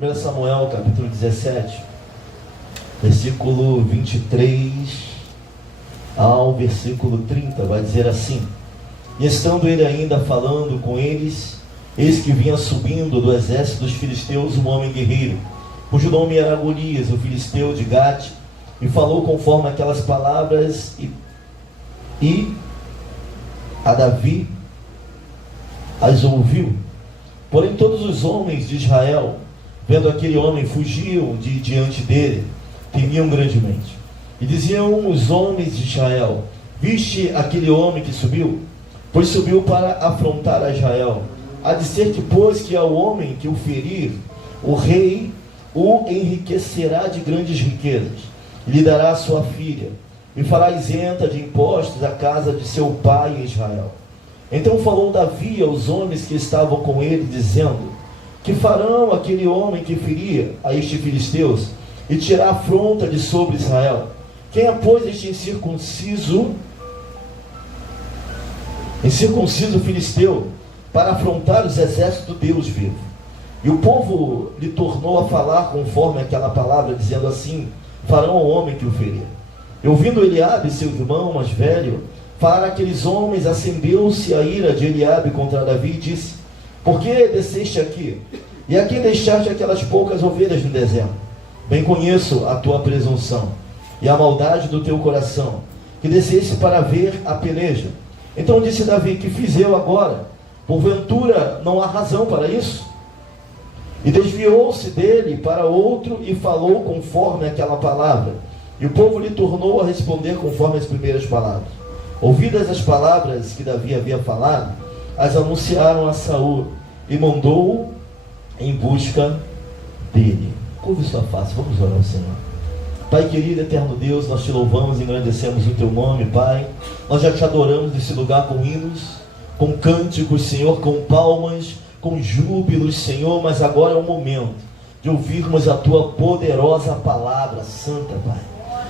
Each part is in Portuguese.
1 Samuel, capítulo 17, versículo 23 ao versículo 30, vai dizer assim: E estando ele ainda falando com eles, eis que vinha subindo do exército dos filisteus um homem guerreiro, cujo nome era Golias, o filisteu de Gate, e falou conforme aquelas palavras, e a Davi as ouviu. Porém todos os homens de Israel, vendo aquele homem, fugiam de diante dele, temiam grandemente. E diziam os homens de Israel: Viste aquele homem que subiu? Pois subiu para afrontar a Israel. Há de ser que, pois, que ao homem que o ferir, o rei o enriquecerá de grandes riquezas, e lhe dará a sua filha, e fará isenta de impostos a casa de seu pai em Israel. Então falou Davi aos homens que estavam com ele, dizendo: Que farão aquele homem que feria a este filisteus, e tirar a afronta de sobre Israel? Quem é, pois, este incircunciso filisteu, para afrontar os exércitos do Deus vivo? E o povo lhe tornou a falar conforme aquela palavra, dizendo assim: Farão ao homem que o ferir. E ouvindo Eliabe, seu irmão mais velho, falar aqueles homens, acendeu-se a ira de Eliabe contra Davi, e disse: Por que desceste aqui? E aqui deixaste aquelas poucas ovelhas no deserto? Bem conheço a tua presunção e a maldade do teu coração, que desceste para ver a peleja. Então disse Davi: Que fiz eu agora? Porventura não há razão para isso? E desviou-se dele para outro e falou conforme aquela palavra. E o povo lhe tornou a responder conforme as primeiras palavras. Ouvidas as palavras que Davi havia falado, as anunciaram a Saul, e mandou-o em busca dele. Curve sua face, vamos orar ao Senhor. Pai querido, eterno Deus, nós te louvamos e engrandecemos o teu nome, Pai. Nós já te adoramos nesse lugar com hinos, com cânticos, Senhor, com palmas, com júbilos, Senhor, mas agora é o momento de ouvirmos a tua poderosa palavra santa, Pai.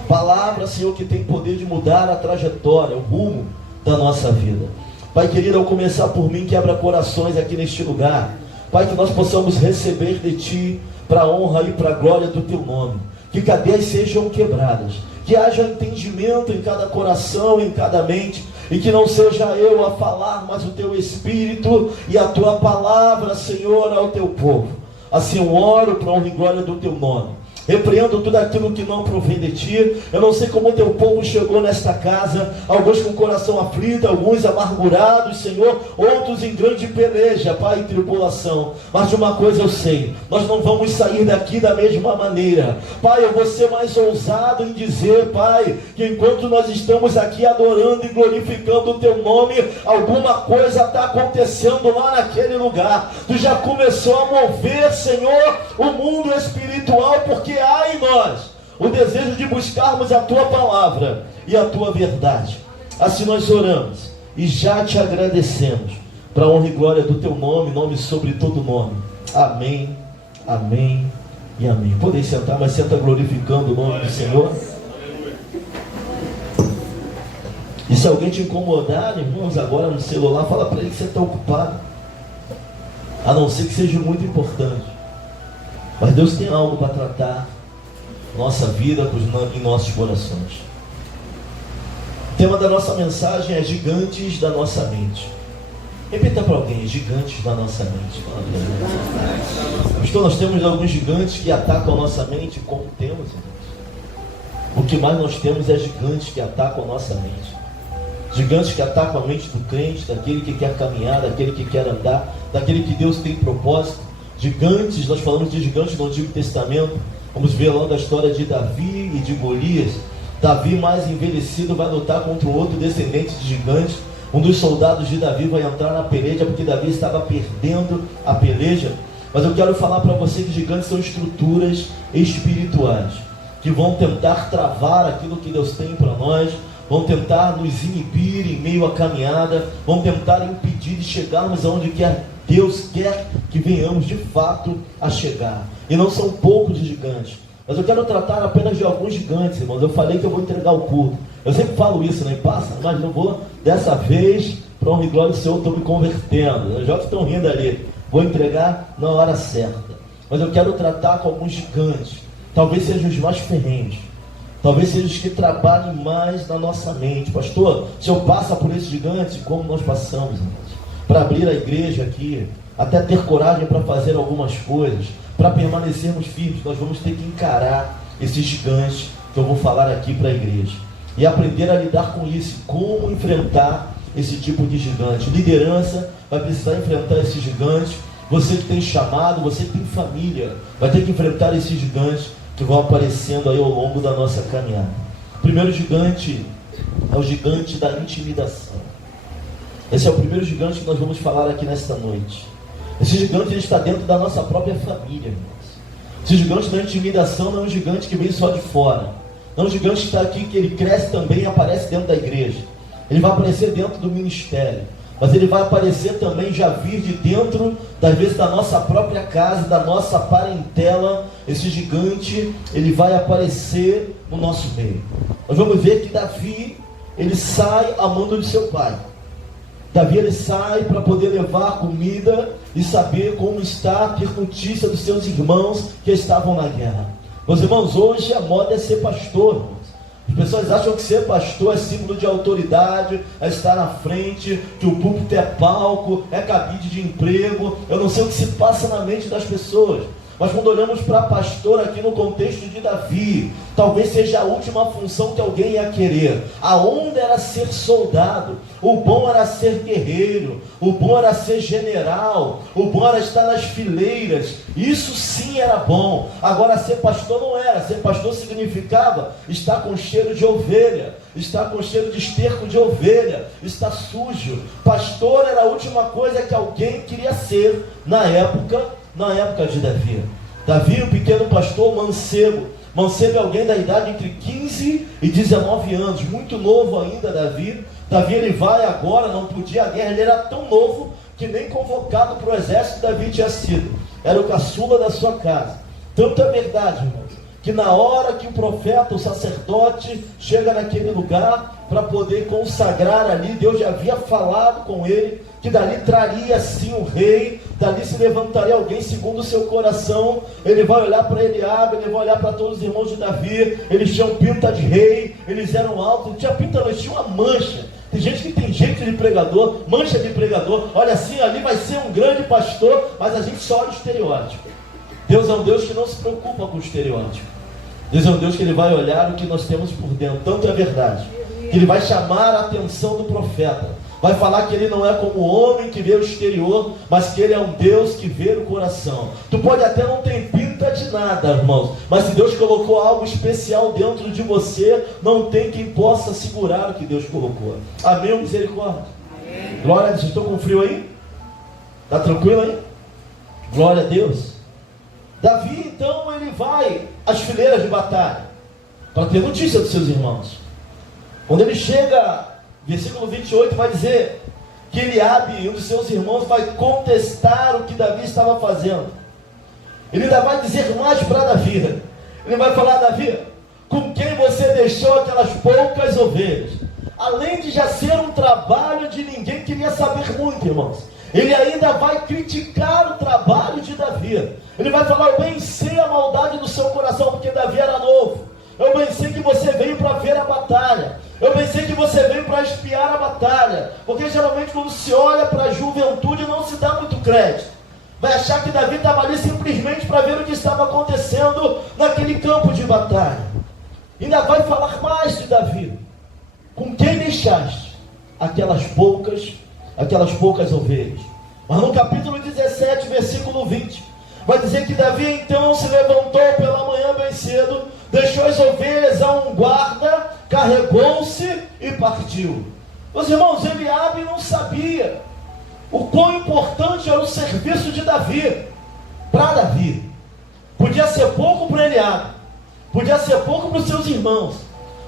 Palavra, Senhor, que tem poder de mudar a trajetória, o rumo da nossa vida. Pai querido, ao começar por mim, quebra corações aqui neste lugar. Pai, que nós possamos receber de Ti para a honra e para a glória do Teu nome. Que cadeias sejam quebradas, que haja entendimento em cada coração, em cada mente, e que não seja eu a falar, mas o Teu Espírito e a Tua palavra, Senhor, ao Teu povo. Assim eu oro para a honra e glória do Teu nome. Repreendo tudo aquilo que não provém de Ti. Eu não sei como o Teu povo chegou nesta casa, alguns com o coração aflito, alguns amargurados, Senhor, outros em grande peleja, Pai, em tribulação. Mas de uma coisa eu sei: nós não vamos sair daqui da mesma maneira. Pai, eu vou ser mais ousado em dizer, Pai, que enquanto nós estamos aqui adorando e glorificando o Teu nome, alguma coisa está acontecendo lá naquele lugar. Tu já começou a mover, Senhor, o mundo espiritual, porque há em nós o desejo de buscarmos a Tua palavra e a Tua verdade. Assim nós oramos e já Te agradecemos, para a honra e glória do Teu nome sobre todo nome. Amém, amém e amém. Podem sentar, mas senta glorificando o nome do Senhor. E se alguém te incomodar, irmãos, agora no celular, fala para ele que você está ocupado, a não ser que seja muito importante. Mas Deus tem algo para tratar nossa vida em nossos corações. O tema da nossa mensagem é gigantes da nossa mente. Repita para alguém: gigantes da nossa mente. Pastor, nós temos alguns gigantes que atacam a nossa mente. Como temos, irmãos? O que mais nós temos é gigantes que atacam a nossa mente. Gigantes que atacam a mente do crente, daquele que quer caminhar, daquele que quer andar, daquele que Deus tem propósito. Gigantes, nós falamos de gigantes no Antigo Testamento. Vamos ver lá da história de Davi e de Golias. Davi, mais envelhecido, vai lutar contra o outro descendente de gigante. Um dos soldados de Davi vai entrar na peleja porque Davi estava perdendo a peleja. Mas eu quero falar para você que gigantes são estruturas espirituais que vão tentar travar aquilo que Deus tem para nós, vão tentar nos inibir em meio à caminhada, vão tentar impedir de chegarmos aonde Deus quer que venhamos de fato a chegar. E não são poucos de gigantes, mas eu quero tratar apenas de alguns gigantes, irmãos. Eu falei que eu vou entregar o culto, eu sempre falo isso, né? Passa, mas não vou, dessa vez, para honra e glória do Senhor, estou me convertendo. Já que estão rindo ali, vou entregar na hora certa. mas eu quero tratar com alguns gigantes, talvez sejam os mais ferrenhos, talvez sejam os que trabalhem mais na nossa mente. Pastor, o senhor passa por esses gigantes? Como nós passamos, para abrir a igreja aqui, até ter coragem para fazer algumas coisas, para permanecermos firmes, nós vamos ter que encarar esses gigantes que eu vou falar aqui para a igreja, e aprender a lidar com isso, como enfrentar esse tipo de gigante. Liderança vai precisar enfrentar esse gigante. Você que tem chamado, você que tem família, vai ter que enfrentar esses gigantes que vão aparecendo aí ao longo da nossa caminhada. O primeiro gigante é o gigante da intimidação. Esse é o primeiro gigante que nós vamos falar aqui nesta noite. Esse gigante, ele está dentro da nossa própria família, irmãos. Esse gigante da intimidação não é um gigante que vem só de fora, não é um gigante que está aqui, que ele cresce também e aparece dentro da igreja. Ele vai aparecer dentro do ministério, mas ele vai aparecer também, já vir de dentro, das vezes, da nossa própria casa, da nossa parentela. Esse gigante, ele vai aparecer no nosso meio. Nós vamos ver que Davi, ele sai amando de seu pai. Davi, ele sai para poder levar comida e saber como está, ter notícia dos seus irmãos que estavam na guerra. Meus irmãos, hoje a moda é ser pastor, irmãos. As pessoas acham que ser pastor é símbolo de autoridade, é estar na frente, que o púlpito é palco, é cabide de emprego. Eu não sei o que se passa na mente das pessoas, mas quando olhamos para pastor aqui no contexto de Davi, talvez seja a última função que alguém ia querer. A onda era ser soldado, o bom era ser guerreiro, o bom era ser general, o bom era estar nas fileiras. Isso sim era bom. Agora, ser pastor não era. Ser pastor significava estar com cheiro de ovelha, estar com cheiro de esterco de ovelha, estar sujo. Pastor era a última coisa que alguém queria ser na época de Davi. Davi, o pequeno pastor, mancebo. Mancebo é alguém da idade entre 15 e 19 anos, muito novo ainda. Davi, ele vai agora, não podia a guerra, ele era tão novo que nem convocado para o exército Davi tinha sido. Era o caçula da sua casa. Tanto é verdade, irmãos, que na hora que o profeta, o sacerdote, chega naquele lugar para poder consagrar ali, Deus já havia falado com ele que dali traria sim um rei, dali se levantaria alguém segundo o seu coração. Ele vai olhar para Eliabe, ele vai olhar para todos os irmãos de Davi. Eles tinham pinta de rei, eles eram altos, não tinha pinta, não, tinha uma mancha. Tem gente que tem jeito de pregador, mancha de pregador. Olha assim, ali vai ser um grande pastor, mas a gente só olha o estereótipo. Deus é um Deus que não se preocupa com o estereótipo. Deus é um Deus que ele vai olhar o que nós temos por dentro. Tanto é verdade que ele vai chamar a atenção do profeta. Vai falar que ele não é como o homem que vê o exterior, mas que ele é um Deus que vê o coração. Tu pode até não ter pinta de nada, irmãos, mas se Deus colocou algo especial dentro de você, não tem quem possa segurar o que Deus colocou. Amém, misericórdia? Amém. Glória a Deus. Estou com frio aí? Está tranquilo aí? Glória a Deus. Davi, então, ele vai às fileiras de batalha para ter notícia dos seus irmãos. Quando ele chega, versículo 28 vai dizer que Eliabe, um dos seus irmãos, vai contestar o que Davi estava fazendo. Ele ainda vai dizer mais para Davi. Ele vai falar: Davi, com quem você deixou aquelas poucas ovelhas? Além de já ser um trabalho de ninguém queria saber muito, irmãos, ele ainda vai criticar o trabalho de Davi. Ele vai falar: eu bem sei a maldade do seu coração, porque Davi era novo. Eu bem sei que você veio para ver a batalha. Eu bem sei que você veio para espiar a batalha. Porque geralmente quando se olha para a juventude não se dá muito crédito. Vai achar que Davi estava ali simplesmente para ver o que estava acontecendo naquele campo de batalha. Ainda vai falar mais de Davi. Com quem deixaste aquelas poucas ovelhas? Mas no capítulo 17, versículo 20, vai dizer que Davi então se levantou pela manhã bem cedo, deixou as ovelhas a um guarda, carregou-se e partiu. Meus irmãos, Eliabe não sabia o quão importante era o serviço de Davi para Davi. Podia ser pouco para Eliabe, podia ser pouco para os seus irmãos,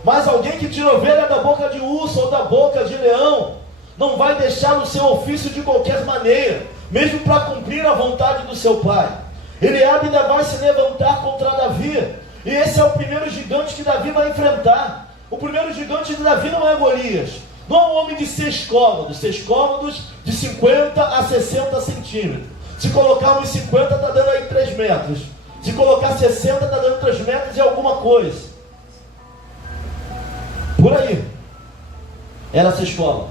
mas alguém que tira ovelha da boca de urso ou da boca de leão não vai deixar o seu ofício de qualquer maneira, mesmo para cumprir a vontade do seu pai. Eliabe ainda vai se levantar contra Davi, e esse é o primeiro gigante que Davi vai enfrentar. O primeiro gigante de Davi não é Golias, não é um homem de 6 côvados de 50 a 60 centímetros. Se colocar uns 50, está dando aí 3 metros. Se colocar 60, está dando 3 metros e alguma coisa. Por aí. Era essa escola.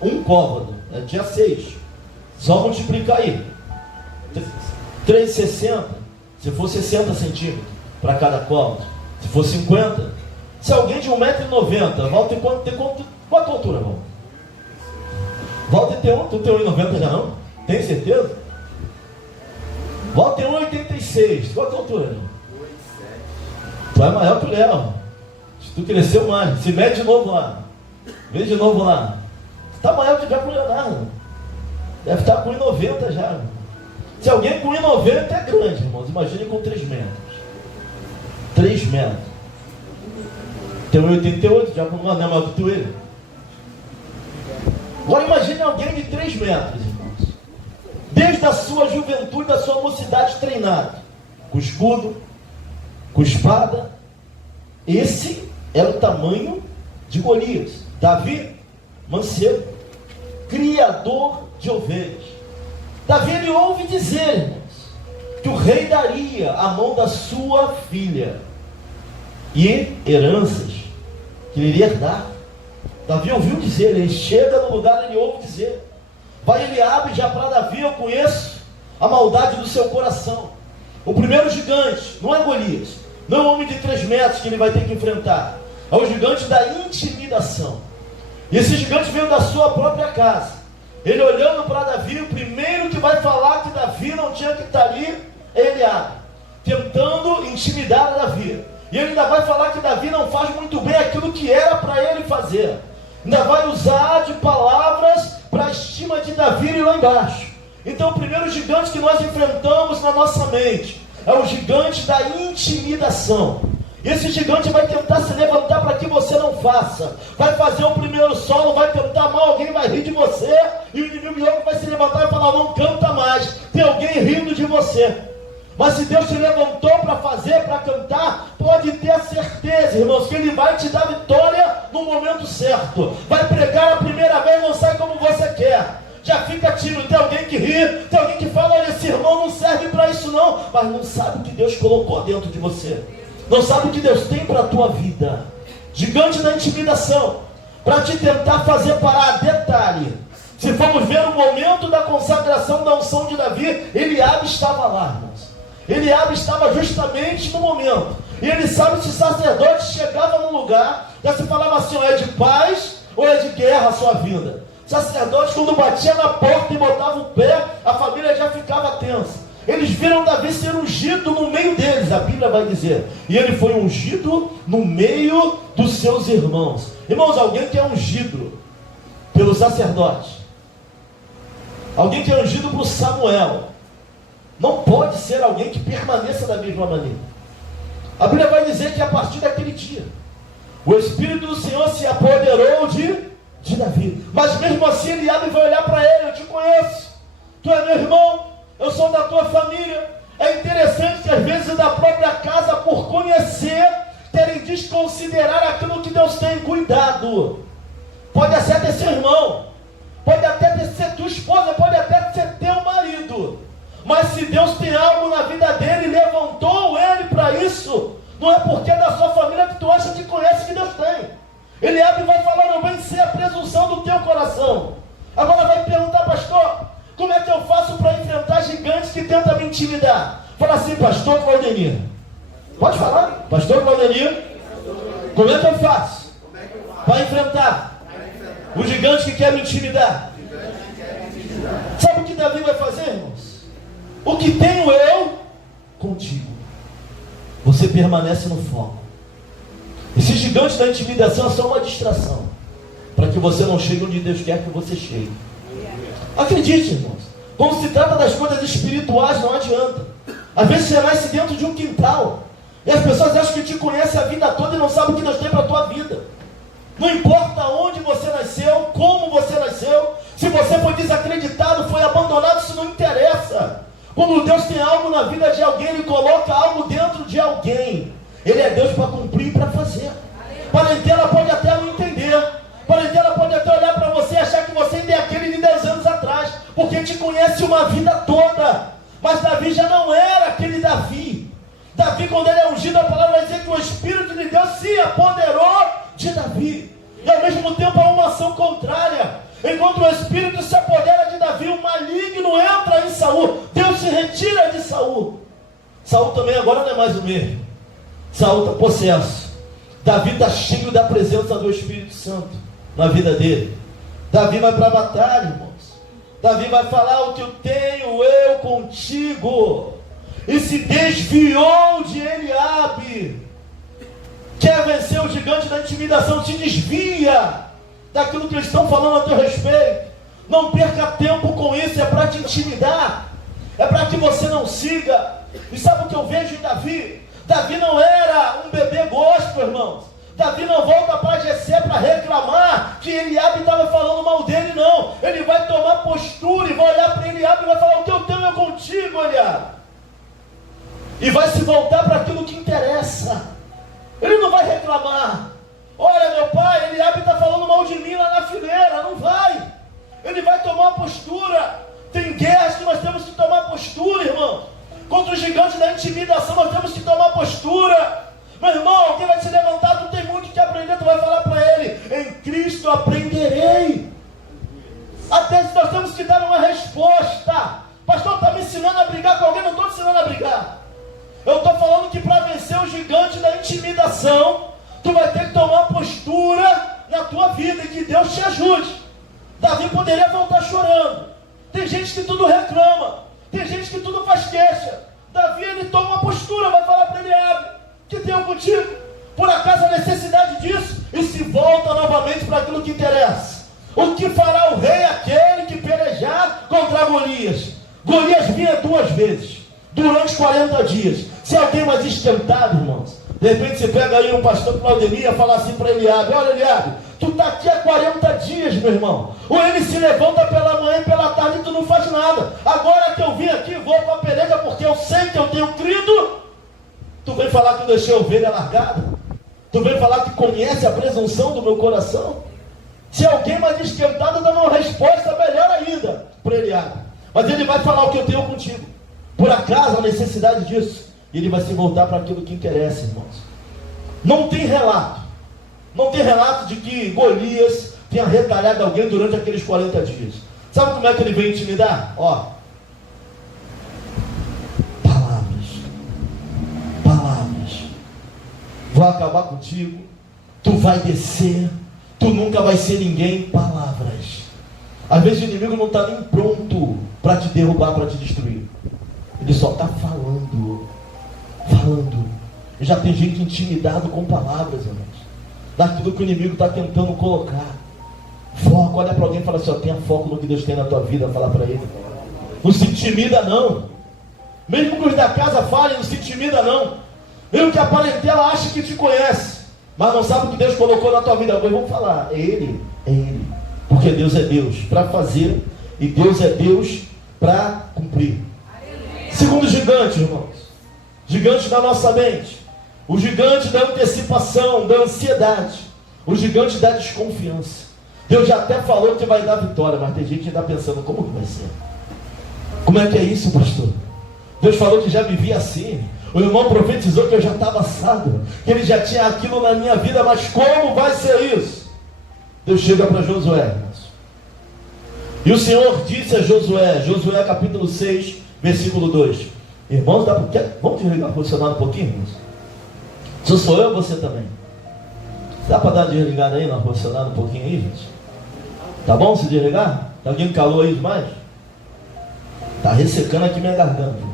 Um côvado. Tinha 6. Só multiplicar aí. 3,60. Se for 60 centímetros para cada côvado. Se for 50. Se alguém de 1,90 m, Walter, qual a tua altura, Walter? Walter tu tem 1,90 já não? Tem certeza? Walter tem 1,86. Qual a tua altura? 2,7. Tu é maior que o Léo. Tu cresceu mais. Se mede de novo lá. Vê de novo lá. Tu tá maior que já com o Leonardo. Deve estar com 1,90 já. Se alguém com 1,90 é grande, irmãos. Imagine com 3 metros. 3 metros. Tem 1,88, já não é maior que tu ele. Agora imagine alguém de 3 metros, irmãos. Desde a sua juventude, da sua mocidade treinado. Com escudo, com espada. Esse era o tamanho de Golias. Davi, mancebo, criador de ovelhas. Davi, ele ouve dizer, irmãos, que o rei daria a mão da sua filha e heranças que ele iria herdar. Davi ouviu dizer, ele chega no lugar, ele ouve dizer. Vai Eliabe já para Davi, eu conheço a maldade do seu coração. O primeiro gigante, não é Golias, não é um homem de 3 metros que ele vai ter que enfrentar. É o gigante da intimidação. E esse gigante veio da sua própria casa. Ele olhando para Davi, o primeiro que vai falar que Davi não tinha que estar ali é Eliabe, tentando intimidar Davi. E ele ainda vai falar que Davi não faz muito bem aquilo que era para ele fazer. Ainda vai usar de palavras para a estima de Davi e lá embaixo. Então o primeiro gigante que nós enfrentamos na nossa mente é o gigante da intimidação. Esse gigante vai tentar se levantar para que você não faça. Vai fazer o primeiro solo, vai cantar mal, alguém vai rir de você. E o inimigo vai se levantar e falar, não canta mais. Tem alguém rindo de você. Mas se Deus te levantou para fazer, para cantar, pode ter certeza, irmãos, que Ele vai te dar vitória no momento certo. Vai pregar a primeira vez, não sai como você quer. Já fica tímido, tem alguém que ri, tem alguém que fala, olha, esse irmão não serve para isso não. Mas não sabe o que Deus colocou dentro de você. Não sabe o que Deus tem para a tua vida. Gigante da intimidação, para te tentar fazer parar. Detalhe, se formos ver o momento da consagração da unção de Davi, Eliabe estava lá, irmãos. Eliabe estava justamente no momento. E ele sabe se o sacerdote chegava no lugar, já se falava assim, é de paz ou é de guerra a sua vinda? O sacerdote, quando batia na porta e botava o pé, a família já ficava tensa. Eles viram Davi ser ungido no meio deles, a Bíblia vai dizer. E ele foi ungido no meio dos seus irmãos. Irmãos, alguém que é ungido pelo sacerdote, alguém que é ungido por Samuel, não pode ser alguém que permaneça da mesma maneira. A Bíblia vai dizer que a partir daquele dia, o Espírito do Senhor se apoderou de Davi. Mas mesmo assim Eliabe vai olhar para ele, eu te conheço, tu é meu irmão, eu sou da tua família. É interessante que às vezes da própria casa, por conhecer, querem desconsiderar aquilo que Deus tem cuidado. Pode até ser seu irmão, pode até ser tua esposa, pode até ser teu marido. Mas se Deus tem algo na vida dele, levantou ele para isso, não é porque é da sua família que tu acha que conhece que Deus tem. Eliabe vai falar, não vencer a presunção do teu coração. Agora vai perguntar, pastor, como é que eu faço para enfrentar gigantes que tentam me intimidar? Fala assim, pastor Claudenir. Pode falar, pastor Claudenir. Como é que eu faço para enfrentar o gigante que quer me intimidar? Sabe o que Davi vai fazer, irmãos? O que tenho eu contigo. Você permanece no foco. Esse gigante da intimidação é só uma distração, para que você não chegue onde Deus quer que você chegue. Acredite, irmãos, quando se trata das coisas espirituais, não adianta. Às vezes você nasce dentro de um quintal, e as pessoas acham que te conhecem a vida toda e não sabem o que Deus tem para a tua vida. Não importa onde você nasceu, como você nasceu, se você foi desacreditado, foi abandonado, isso não interessa. Quando Deus tem algo na vida de alguém, Ele coloca algo dentro de alguém. Ele é Deus para cumprir e para fazer. Parentela pode até não entender. Parentela pode até olhar para você e achar que você ainda é aquele de 10 anos atrás. porque te conhece uma vida toda. Mas Davi já não era aquele Davi. Davi, quando ele é ungido, a palavra vai dizer que o Espírito de Deus se apoderou de Davi. E ao mesmo tempo há uma ação contrária. Enquanto o Espírito se apodera de Davi, o maligno entra em Saul. Deus se retira de Saul. Saul também agora não é mais o mesmo. Saul está possesso. Davi está cheio da presença do Espírito Santo na vida dele. Davi vai para a batalha, irmãos. Davi vai falar: o que eu tenho eu contigo. E se desviou de Eliabe. Quer vencer o gigante da intimidação? Te desvia daquilo que eles estão falando a teu respeito. Não perca tempo com isso. É para te intimidar. É para que você não siga. E sabe o que eu vejo em Davi? Davi não era um bebê gospel, irmãos. Davi não volta para Jessé para reclamar que Eliabe estava falando mal dele, não. Ele vai tomar postura e vai olhar para Eliabe e vai falar: o que eu tenho é contigo, Eliabe. E vai se voltar para aquilo que interessa. Ele não vai reclamar: olha, meu pai, Eliabe está falando mal de mim lá na fileira. Não vai. Ele vai tomar postura. Tem guerras que nós temos que tomar postura, irmão. Contra os gigantes da intimidação nós temos que tomar postura. Meu irmão, alguém vai se levantar, tu tem muito que aprender, tu vai falar para ele: em Cristo aprenderei. Até se nós temos que dar uma resposta. Pastor, está me ensinando a brigar com alguém? Não estou te ensinando a brigar. Eu estou falando que para vencer o gigante da intimidação, tu vai ter que tomar postura na tua vida e que Deus te ajude. Davi poderia voltar chorando. Tem gente que tudo reclama. Tem gente que tudo faz queixa. Davi, ele toma uma postura, vai falar para Eliabe: que tenho contigo? Por acaso a necessidade disso? E se volta novamente para aquilo que interessa. O que fará o rei aquele que pelejar contra Golias? Golias vinha 2 vezes, durante 40 dias. Se alguém mais esquentado, irmãos, de repente você pega aí um pastor Claudemir e fala assim para Eliabe: olha, Eliabe, tu está aqui há 40 dias, meu irmão. Ou ele se levanta pela manhã e pela tarde e tu não faz nada. Agora que eu vim aqui, vou para a peleja porque eu sei que eu tenho crido. Tu vem falar que eu deixei a ovelha largada? Tu vem falar que conhece a presunção do meu coração? Se alguém mais esquentado, dá uma resposta melhor ainda para Eliabe. Mas ele vai falar: o que eu tenho contigo. Por acaso a necessidade disso? E ele vai se voltar para aquilo que interessa, irmãos. Não tem relato. Não tem relato de que Golias tenha retalhado alguém durante aqueles 40 dias. Sabe como é que ele veio intimidar? Ó, palavras. Vou acabar contigo. Tu vai descer. Tu nunca vai ser ninguém. Palavras. Às vezes o inimigo não está nem pronto para te derrubar, para te destruir. Ele só está falando. E já tem gente intimidado com palavras, irmãos. Daquilo que o inimigo está tentando colocar. Foco, olha para alguém e fala assim: ó, tenha foco no que Deus tem na tua vida. Fala para ele. Não se intimida não. Mesmo que os da casa falem, não se intimida não. Mesmo que a parentela ache que te conhece, mas não sabe o que Deus colocou na tua vida. Agora vamos falar: é Ele. Porque Deus é Deus para fazer e Deus é Deus para cumprir. Segundo gigante, irmãos. Gigante da nossa mente. O gigante da antecipação, da ansiedade. O gigante da desconfiança. Deus já até falou que vai dar vitória, mas tem gente que está pensando: como que vai ser? Como é que é isso, pastor? Deus falou que já vivia assim. O irmão profetizou que eu já estava assado, que ele já tinha aquilo na minha vida, mas como vai ser isso? Deus chega para Josué, irmãos. E o Senhor disse a Josué, Josué capítulo 6, versículo 2. Irmãos, vamos desligar o ar-condicionado um pouquinho, irmãos? Se sou eu, você também. Dá para dar uma desligada aí no ar-condicionado um pouquinho aí, gente? Tá bom se desligar? Tem alguém com calor aí demais? Tá ressecando aqui minha garganta.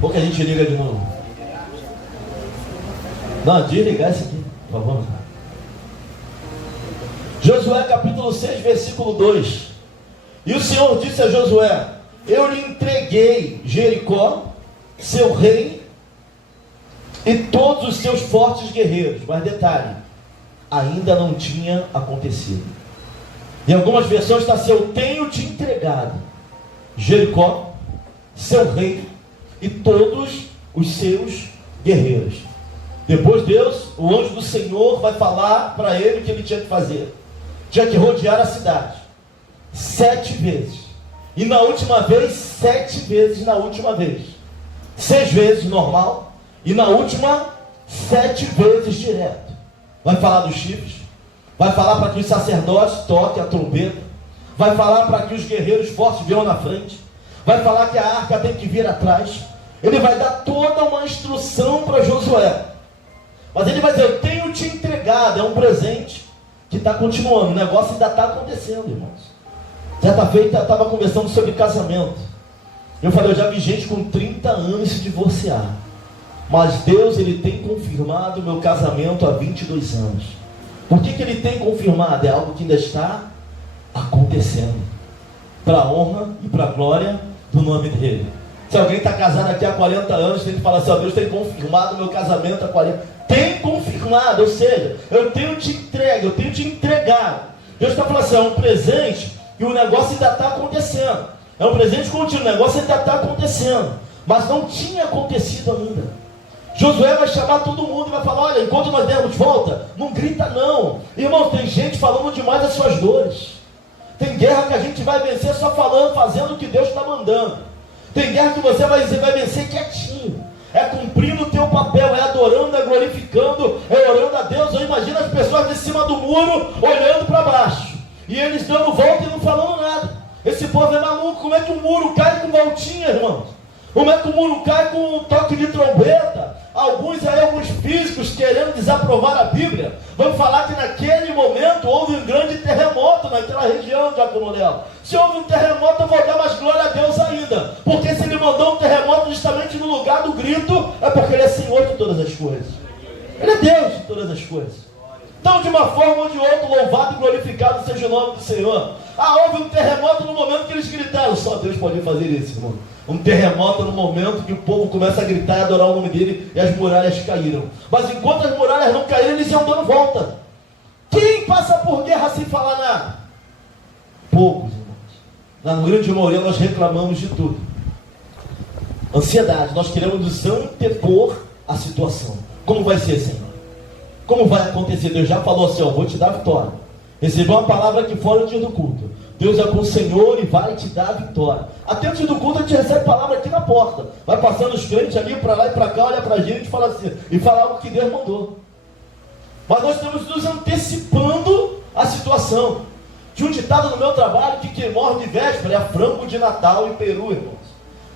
Ou que a gente liga de novo? Não, desligar esse aqui, por favor. Josué capítulo 6, versículo 2. E o Senhor disse a Josué: eu lhe entreguei Jericó, seu rei, e todos os seus fortes guerreiros. Mas detalhe, ainda não tinha acontecido. Em algumas versões está assim: eu tenho te entregado Jericó, seu rei, e todos os seus guerreiros. Depois o anjo do Senhor vai falar para ele o que ele tinha que fazer. Tinha que rodear a cidade 7 vezes. E na última vez, 7 vezes na última vez. 6 vezes normal. E na última, 7 vezes direto. Vai falar dos chifres. Vai falar para que os sacerdotes toquem a trombeta. Vai falar para que os guerreiros fortes venham na frente. Vai falar que a arca tem que vir atrás. Ele vai dar toda uma instrução para Josué. Mas ele vai dizer, eu tenho te entregado, é um presente que está continuando. O negócio ainda está acontecendo, irmãos. Certa feita, eu estava conversando sobre casamento. Eu falei, eu já vi gente com 30 anos se divorciar. Mas Deus, ele tem confirmado o meu casamento há 22 anos. Por que ele tem confirmado? É algo que ainda está acontecendo. Para a honra e para a glória do nome dele. Se alguém está casado aqui há 40 anos, tem que falar assim, ó, Deus tem confirmado o meu casamento há 40 tem confirmado, ou seja, eu tenho te entregue, eu tenho te entregado. Deus está falando assim, é um presente e o negócio ainda está acontecendo. É um presente contínuo, o negócio ainda está acontecendo. Mas não tinha acontecido ainda. Josué vai chamar todo mundo e vai falar, olha, enquanto nós dermos volta, não grita não. Irmão, tem gente falando demais as suas dores. Tem guerra que a gente vai vencer só falando, fazendo o que Deus está mandando. Tem guerra que você vai vencer quietinho. É cumprindo o teu papel, é adorando, é glorificando, é orando a Deus. Eu imagino as pessoas de cima do muro, olhando para baixo. E eles dando volta e não falando nada. Esse povo é maluco. Como é que o muro cai com voltinha, irmãos? Como é que o muro cai com um toque de trombeta? Alguns físicos querendo desaprovar a Bíblia, vão falar que naquele momento houve um grande terremoto naquela região de Aconolel. Se houve um terremoto, eu vou dar mais glória a Deus ainda. Porque se ele mandou um terremoto justamente no lugar do grito, é porque ele é Senhor de todas as coisas. Ele é Deus de todas as coisas. Então, de uma forma ou de outra, louvado e glorificado seja o nome do Senhor. Houve um terremoto no momento que eles gritaram. Só Deus pode fazer isso, irmão. Um terremoto no momento que o povo começa a gritar e adorar o nome dele e as muralhas caíram. Mas enquanto as muralhas não caíram, eles iam dando volta. Quem passa por guerra sem falar nada? Poucos, irmãos. Na grande maioria nós reclamamos de tudo. Ansiedade, nós queremos nos antepor a situação. Como vai ser, Senhor? Como vai acontecer? Deus já falou assim, ó, vou te dar vitória. Recebeu uma palavra aqui fora no dia do culto. Deus é com o Senhor e vai te dar vitória. Até o dia do culto a gente recebe palavra aqui na porta. Vai passando os crentes ali para lá e para cá, olha para a gente e fala assim, e fala algo que Deus mandou. Mas nós estamos nos antecipando a situação. Tinha um ditado no meu trabalho que quem morre de véspera é frango de Natal e peru, irmãos.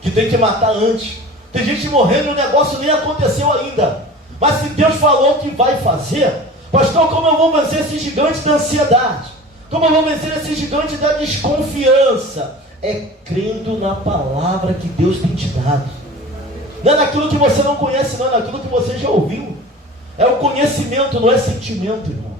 Que tem que matar antes. Tem gente morrendo e o negócio nem aconteceu ainda. Mas se Deus falou que vai fazer, pastor, como eu vou vencer esse gigante da ansiedade? Como eu vou vencer esse gigante da desconfiança? É crendo na palavra que Deus tem te dado. Não é naquilo que você não conhece, não, é naquilo que você já ouviu. É o conhecimento, não é sentimento, irmãos.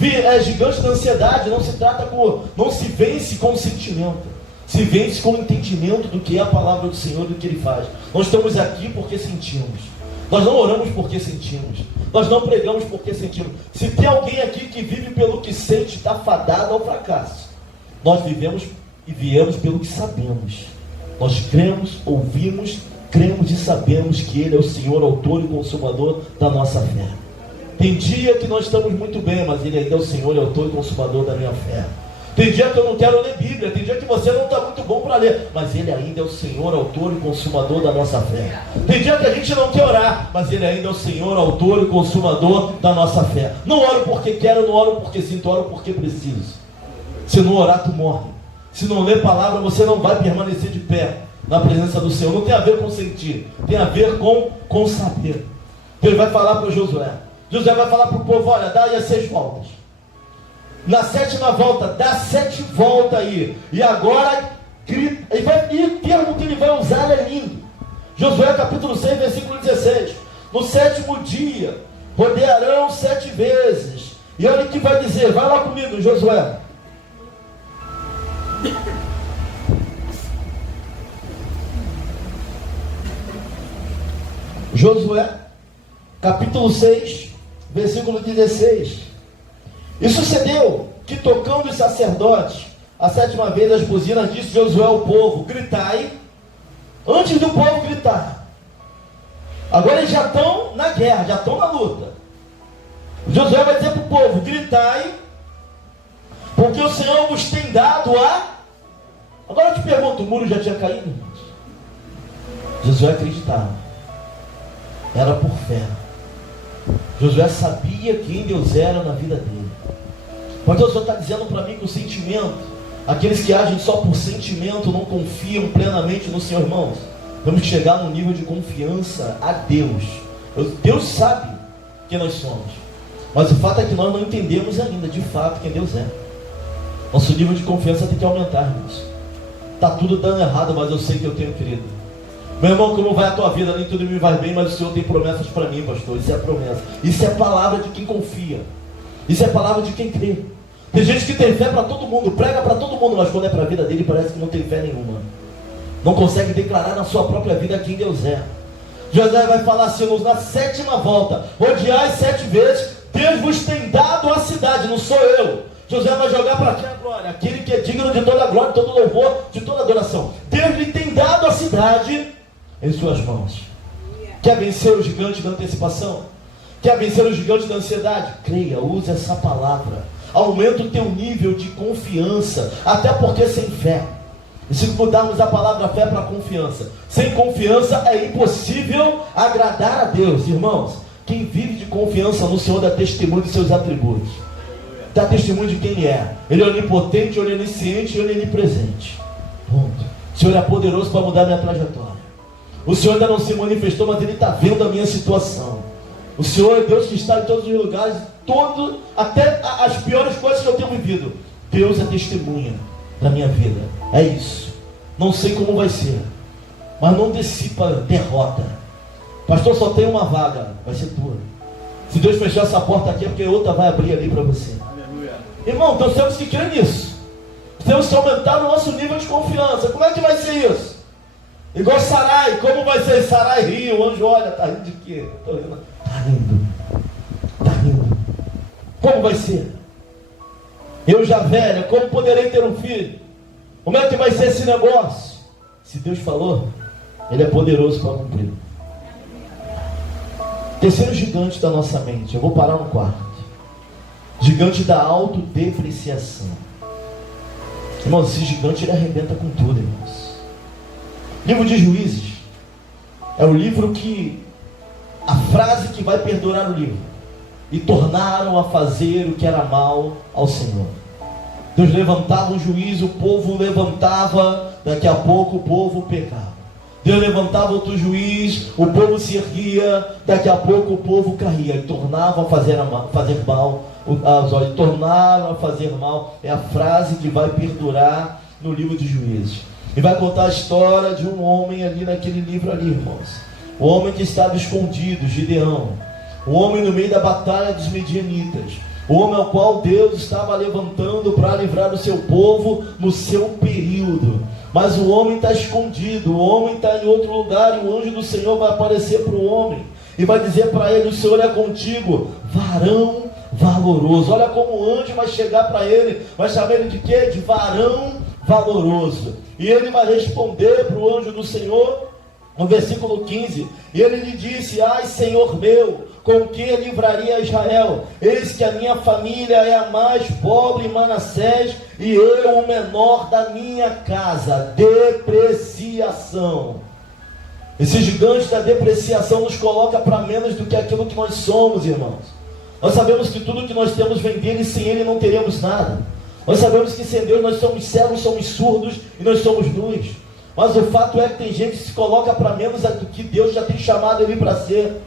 É gigante da ansiedade, não se vence com sentimento. Se vence com o entendimento do que é a palavra do Senhor e do que Ele faz. Nós estamos aqui porque sentimos. Nós não oramos porque sentimos. Nós não pregamos porque sentimos. Se tem alguém aqui que vive pelo que sente, está fadado ao fracasso. Nós vivemos e viemos pelo que sabemos. Nós cremos, ouvimos, cremos e sabemos que Ele é o Senhor, autor e consumador da nossa fé. Tem dia que nós estamos muito bem, mas Ele ainda é o Senhor e autor e consumador da minha fé. Tem dia que eu não quero ler Bíblia, tem dia que você não está muito bom para ler, mas Ele ainda é o Senhor, autor e consumador da nossa fé. Tem dia que a gente não quer orar, mas Ele ainda é o Senhor, autor e consumador da nossa fé. Não oro porque quero, não oro porque sinto, oro porque preciso. Se não orar, tu morre. Se não ler palavra, você não vai permanecer de pé na presença do Senhor. Não tem a ver com sentir, tem a ver com saber. Então Ele vai falar para o Josué. Josué vai falar para o povo, olha, dá aí as 6 voltas. Na 7ª volta, dá 7 voltas aí. E agora, grita. E o termo que ele vai usar é lindo. Josué capítulo 6, versículo 16. No 7º dia, rodearão 7 vezes. E olha o que vai dizer. Vai lá comigo, Josué. Josué, capítulo 6, versículo 16. E sucedeu que, tocando os sacerdotes a 7ª vez as buzinas, disse Josué ao povo: gritai. Antes do povo gritar, agora eles já estão na guerra, já estão na luta. Josué vai dizer para o povo: gritai, porque o Senhor vos tem dado a... Agora eu te pergunto, o muro já tinha caído? Josué acreditava, era por fé. Josué sabia quem Deus era na vida dele. Mas Deus só está dizendo para mim que o sentimento, aqueles que agem só por sentimento, não confiam plenamente no Senhor, irmãos. Vamos chegar num nível de confiança a Deus. Deus sabe quem nós somos, mas o fato é que nós não entendemos ainda de fato quem Deus é. Nosso nível de confiança tem que aumentar, irmãos. Está tudo dando errado, mas eu sei que eu tenho querido. Meu irmão, como vai a tua vida? Nem tudo me vai bem, mas o Senhor tem promessas para mim, pastor. Isso é promessa. Isso é palavra de quem confia. Isso é palavra de quem crê. Tem gente que tem fé para todo mundo, prega para todo mundo, mas quando é para a vida dele parece que não tem fé nenhuma. Não consegue declarar na sua própria vida quem Deus é. Josué vai falar assim, na 7ª volta: odiai 7 vezes, Deus vos tem dado a cidade, não sou eu. Josué vai jogar para quem a glória? Aquele que é digno de toda a glória, de todo louvor, de toda adoração. Deus lhe tem dado a cidade em suas mãos. Quer vencer o gigante da antecipação? Quer vencer o gigante da ansiedade? Creia, use essa palavra. Aumenta o teu nível de confiança, até porque sem fé, e se mudarmos a palavra fé para confiança, sem confiança é impossível agradar a Deus. Irmãos, quem vive de confiança no Senhor dá testemunho de seus atributos, dá testemunho de quem Ele é. Ele é onipotente, Ele é onisciente, Ele é onipresente. Ponto. O Senhor é poderoso para mudar a minha trajetória. O Senhor ainda não se manifestou, mas Ele está vendo a minha situação. O Senhor é Deus que está em todos os lugares, até as piores coisas que eu tenho vivido. Deus é testemunha da minha vida. É isso. Não sei como vai ser, mas não dissipa derrota. Pastor, só tem uma vaga, vai ser tua. Se Deus fechar essa porta aqui, é porque outra vai abrir ali para você. Aleluia. Irmão, nós temos que crer nisso. Temos que aumentar o nosso nível de confiança. Como é que vai ser isso? Igual Sarai. Como vai ser? Sarai ri, o anjo olha, tá rindo de quê? Tá rindo. Tá rindo. Como vai ser? Eu já velha, como poderei ter um filho? Como é que vai ser esse negócio? Se Deus falou, Ele é poderoso para cumprir. Terceiro gigante da nossa mente, eu vou parar no 4. Gigante da autodepreciação. Irmãos, esse gigante ele arrebenta com tudo, irmãos. Livro de Juízes é o livro que, a frase que vai perdurar o livro: e tornaram a fazer o que era mal ao Senhor. Deus levantava um juiz, o povo levantava, daqui a pouco o povo pecava. Deus levantava outro juiz, o povo se erguia, daqui a pouco o povo caía. E tornavam a fazer mal, tornaram a fazer mal. É a frase que vai perdurar no livro de Juízes. E vai contar a história de um homem ali naquele livro ali, irmãos. O homem que estava escondido, Gideão. O homem no meio da batalha dos Medianitas. O homem ao qual Deus estava levantando para livrar o seu povo no seu período. Mas o homem está escondido, o homem está em outro lugar, e o anjo do Senhor vai aparecer para o homem e vai dizer para ele: o Senhor é contigo, varão valoroso. Olha como o anjo vai chegar para ele, vai chamar ele de quê? De varão valoroso. E ele vai responder para o anjo do Senhor no versículo 15, e ele lhe disse: ai, Senhor meu, com que livraria Israel? Eis que a minha família é a mais pobre em Manassés, e eu o menor da minha casa. Depreciação. Esse gigante da depreciação nos coloca para menos do que aquilo que nós somos, irmãos. Nós sabemos que tudo que nós temos vem dele, e sem ele não teremos nada. Nós sabemos que sem Deus nós somos cegos, somos surdos e nós somos nus. Mas o fato é que tem gente que se coloca para menos do que Deus já tem chamado ele para ser,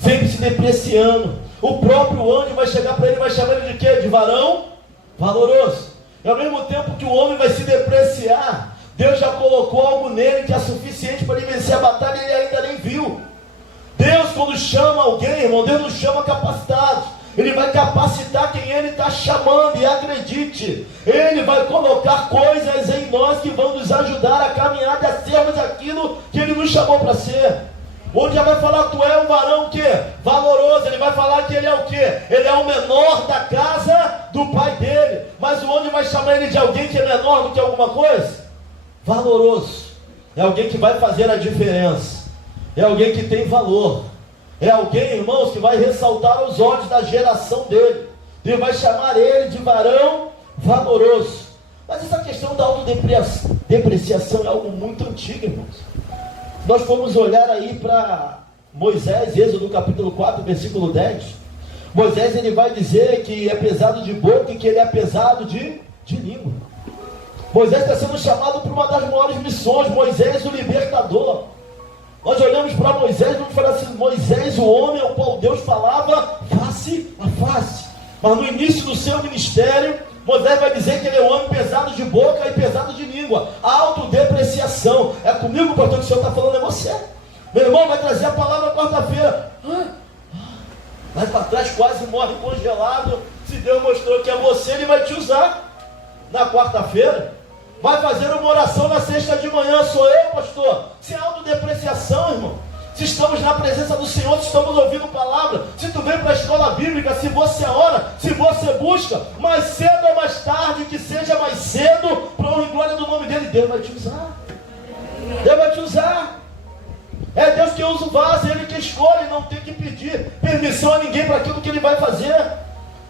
sempre se depreciando. O próprio anjo vai chegar para ele e vai chamar ele de quê? De varão valoroso. E ao mesmo tempo que o homem vai se depreciar, Deus já colocou algo nele que é suficiente para ele vencer a batalha, e ele ainda nem viu. Deus, quando chama alguém, irmão, Deus não chama capacitados. Ele vai capacitar quem Ele está chamando, e acredite, Ele vai colocar coisas em nós que vão nos ajudar a caminhar a sermos aquilo que Ele nos chamou para ser. Onde já vai falar: tu é um varão o quê? Valoroso. Ele vai falar que ele é o quê? Ele é o menor da casa do pai dele. Mas onde vai chamar ele de alguém que é menor do que alguma coisa? Valoroso. É alguém que vai fazer a diferença. É alguém que tem valor. É alguém, irmãos, que vai ressaltar os olhos da geração dele. Deus vai chamar ele de varão valoroso. Mas essa questão da autodepreciação é algo muito antigo, irmãos. Nós fomos olhar aí para Moisés, Êxodo capítulo 4, versículo 10. Moisés, ele vai dizer que é pesado de boca e que ele é pesado de língua. Moisés está sendo chamado para uma das maiores missões. Moisés, o libertador. Nós olhamos para Moisés e vamos falar assim: Moisés, o homem ao qual Deus falava face a face. Mas no início do seu ministério, Moisés vai dizer que ele é um homem pesado de boca e pesado de língua. Autodepreciação. É comigo, pastor, que o Senhor está falando, é você. Meu irmão vai trazer a palavra quarta-feira. Vai para trás, quase morre congelado. Se Deus mostrou que é você, Ele vai te usar. Na quarta-feira, vai fazer uma oração na sexta de manhã. Sou eu, pastor. Se é autodepreciação, irmão. Se estamos na presença do Senhor, se estamos ouvindo palavra, se tu vem para a escola bíblica, se você ora, se você busca, mais cedo ou mais tarde, que seja mais cedo, para honra e glória do nome dele, Deus vai te usar. Deus vai te usar. É Deus que usa o vaso, Ele que escolhe, não tem que pedir permissão a ninguém para aquilo que Ele vai fazer.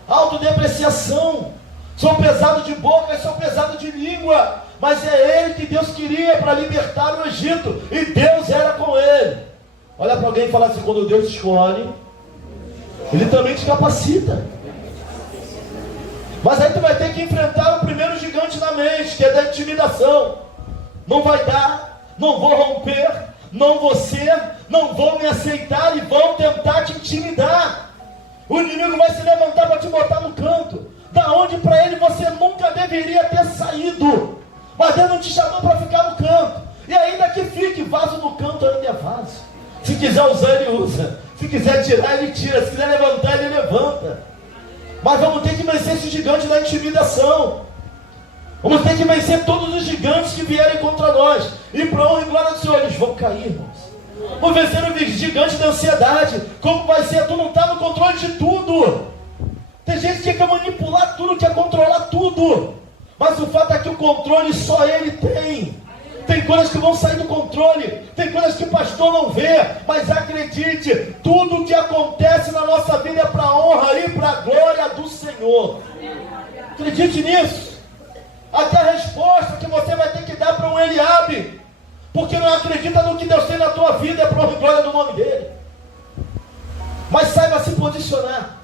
Autodepreciação. Sou pesado de boca, sou pesado de língua, mas é Ele que Deus queria para libertar o Egito, e Deus era com ele. Olha para alguém e fala assim: quando Deus escolhe, Ele também te capacita. Mas aí tu vai ter que enfrentar o primeiro gigante na mente, que é da intimidação. Não vai dar, não vou romper, não vou ser, não vou me aceitar, e vão tentar te intimidar. O inimigo vai se levantar para te botar no canto, da onde para ele você nunca deveria ter saído. Mas Deus não te chamou para ficar no canto. E ainda que fique, vaso no canto ainda é vaso. Se quiser usar, Ele usa. Se quiser tirar, Ele tira. Se quiser levantar, Ele levanta. Mas vamos ter que vencer esse gigante da intimidação. Vamos ter que vencer todos os gigantes que vierem contra nós. E para honra e glória do Senhor, eles vão cair, irmãos. Vamos vencer o gigante da ansiedade. Como vai ser? Tu não está no controle de tudo. Tem gente que quer manipular tudo, quer controlar tudo. Mas o fato é que o controle só Ele tem. Tem coisas que vão sair do controle, tem coisas que o pastor não vê, mas acredite, tudo que acontece na nossa vida é para a honra e para a glória do Senhor. Acredite nisso. Até a resposta que você vai ter que dar para um Eliabe, porque não acredita no que Deus tem na tua vida, é para a honra e glória do nome dele. Mas saiba se posicionar,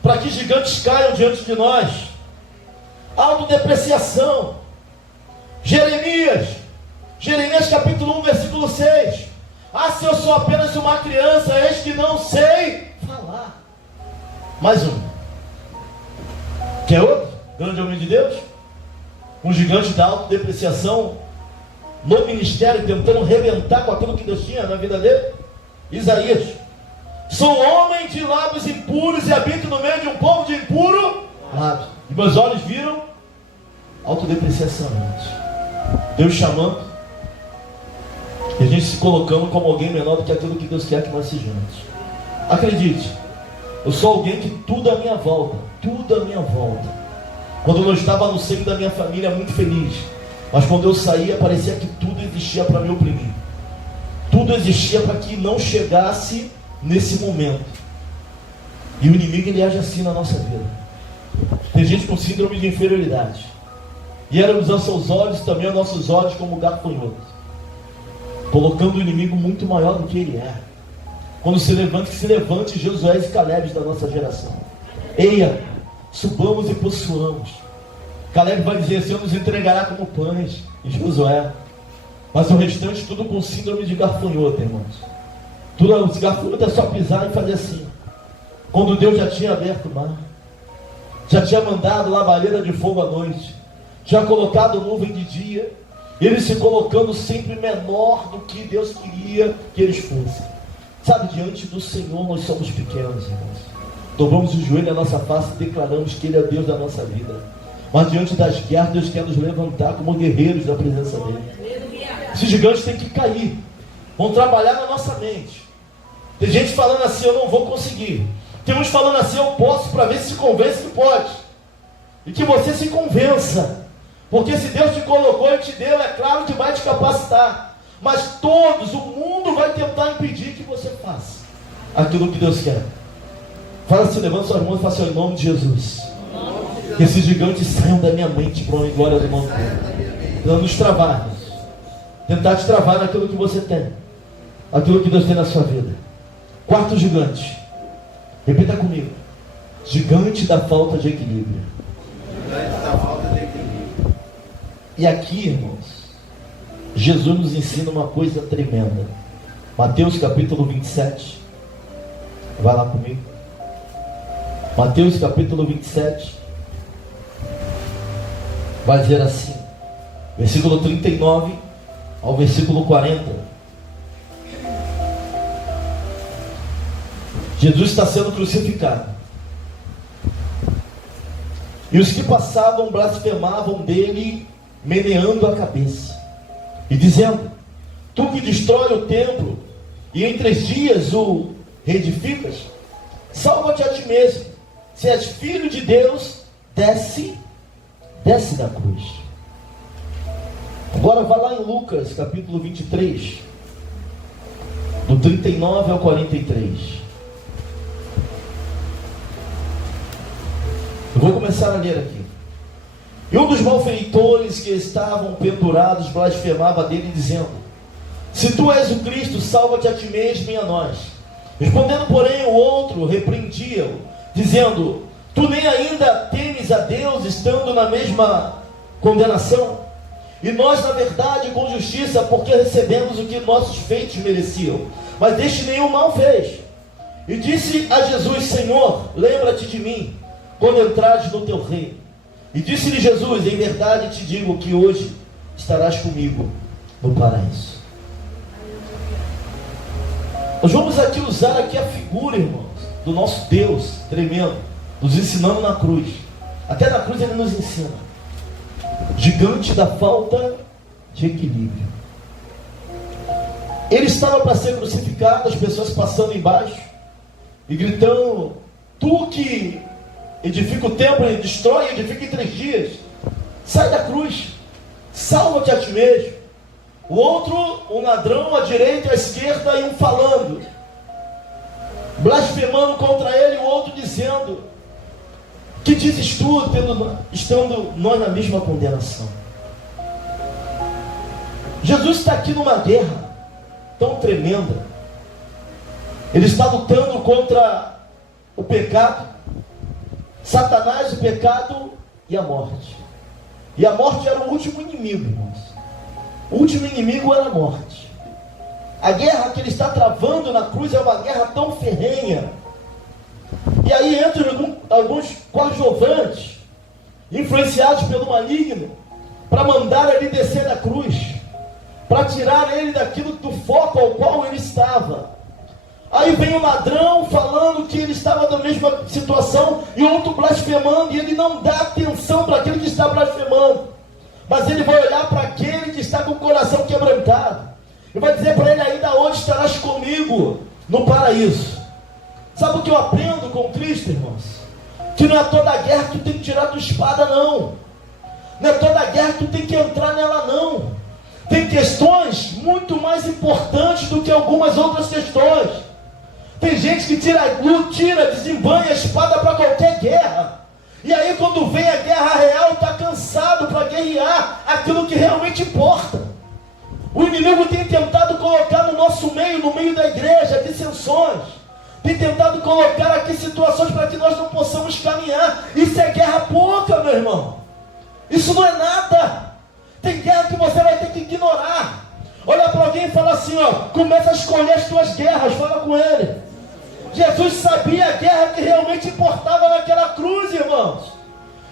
para que gigantes caiam diante de nós. Autodepreciação. Jeremias capítulo 1, versículo 6. Se eu sou apenas uma criança, eis que não sei falar. Mais um. Quer outro? Grande homem de Deus? Um gigante da autodepreciação no ministério, tentando rebentar com aquilo que Deus tinha na vida dele. Isaías. Sou homem de lábios impuros e habito no meio de um povo de impuro lábios. E meus olhos viram autodepreciação. Deus chamando, e a gente se colocando como alguém menor do que aquilo que Deus quer que nós sejamos. Acredite, eu sou alguém que tudo à minha volta, quando eu não estava no seio da minha família, muito feliz, mas quando eu saía, parecia que tudo existia para me oprimir, tudo existia para que não chegasse nesse momento. E o inimigo, ele age assim na nossa vida. Tem gente com síndrome de inferioridade, e éramos aos seus olhos também, aos nossos olhos, como gafanhotos, colocando o inimigo muito maior do que ele é. Quando se levante, que se levante Josué e Caleb da nossa geração. Eia, subamos e possuamos. Caleb vai dizer: Senhor nos entregará como pães, e Josué. Mas o restante tudo com síndrome de gafanhoto, irmãos. Tudo, os gafanhotos é só pisar e fazer assim. Quando Deus já tinha aberto o mar, já tinha mandado labareda de fogo à noite, já colocado nuvem de dia, eles se colocando sempre menor do que Deus queria que eles fossem. Sabe, diante do Senhor nós somos pequenos, irmãos. Dobramos o joelho à nossa face e declaramos que Ele é Deus da nossa vida. Mas diante das guerras, Deus quer nos levantar como guerreiros da presença dEle. Esses gigantes têm que cair. Vão trabalhar na nossa mente. Tem gente falando assim: eu não vou conseguir. Tem uns falando assim: eu posso, para ver se convence que pode. E que você se convença. Porque se Deus te colocou e te deu, é claro que vai te capacitar. Mas todos, o mundo vai tentar impedir que você faça. aquilo que Deus quer. Fala assim, levanta suas mãos e fala assim, em nome de Jesus. Que esses gigantes saiam da minha mente, para a glória do nome dele. Para nos travarmos. Tentar te travar naquilo que você tem. Aquilo que Deus tem na sua vida. Quarto gigante. Repita comigo. Gigante da falta de equilíbrio. Gigante da falta de equilíbrio. E aqui, irmãos, Jesus nos ensina uma coisa tremenda. Mateus capítulo 27. Vai lá comigo. Mateus capítulo 27. Vai dizer assim, versículo 39 ao versículo 40. Jesus está sendo crucificado. E os que passavam blasfemavam dele, meneando a cabeça, e dizendo: tu que destrói o templo, e em 3 dias o reedificas, salva-te a ti mesmo. Se és filho de Deus, desce da cruz. Agora vá lá em Lucas capítulo 23, do 39 ao 43. Eu vou começar a ler aqui. E um dos malfeitores que estavam pendurados blasfemava dele, dizendo: se tu és o Cristo, salva-te a ti mesmo e a nós. Respondendo, porém, o outro repreendia-o, dizendo: tu nem ainda temes a Deus, estando na mesma condenação? E nós, na verdade, com justiça, porque recebemos o que nossos feitos mereciam, mas deste nenhum mal fez. E disse a Jesus: Senhor, lembra-te de mim, quando entrares no teu reino. E disse-lhe Jesus: em verdade te digo que hoje estarás comigo no paraíso. Nós vamos aqui usar aqui a figura, irmãos, do nosso Deus tremendo, nos ensinando na cruz. Até na cruz ele nos ensina. Gigante da falta de equilíbrio. Ele estava para ser crucificado, as pessoas passando embaixo e gritando: tu que edifica o templo e destrói, edifica em 3 dias, sai da cruz, salva-te a ti mesmo. O outro, um ladrão à direita e à esquerda, e um falando, blasfemando contra ele, o outro dizendo: que dizes tu, estando nós na mesma condenação? Jesus está aqui numa guerra tão tremenda. Ele está lutando contra o pecado, Satanás, o pecado e a morte. E a morte era o último inimigo, irmãos. O último inimigo era a morte. A guerra que ele está travando na cruz é uma guerra tão ferrenha. E aí entram alguns coadjuvantes, influenciados pelo maligno, para mandar ele descer da cruz, para tirar ele daquilo do foco ao qual ele estava. Aí vem o ladrão falando que ele estava na mesma situação, e outro blasfemando, e ele não dá atenção para aquele que está blasfemando, mas ele vai olhar para aquele que está com o coração quebrantado, e vai dizer para ele: ainda hoje estarás comigo no paraíso. Sabe o que eu aprendo com Cristo, irmãos? Que não é toda guerra que tu tem que tirar tua espada, não. Não é toda guerra que tu tem que entrar nela, não. Tem questões muito mais importantes do que algumas outras questões. Tem gente que desembanha a espada para qualquer guerra. E aí quando vem a guerra real, está cansado para guerrear aquilo que realmente importa. O inimigo tem tentado colocar no nosso meio, no meio da igreja, dissensões. Tem tentado colocar aqui situações para que nós não possamos caminhar. Isso é guerra pouca, meu irmão. Isso não é nada. Tem guerra que você vai ter que ignorar. Olha para alguém e fala assim, ó: começa a escolher as tuas guerras. Fala com ele. Jesus sabia a guerra que realmente importava naquela cruz, irmãos.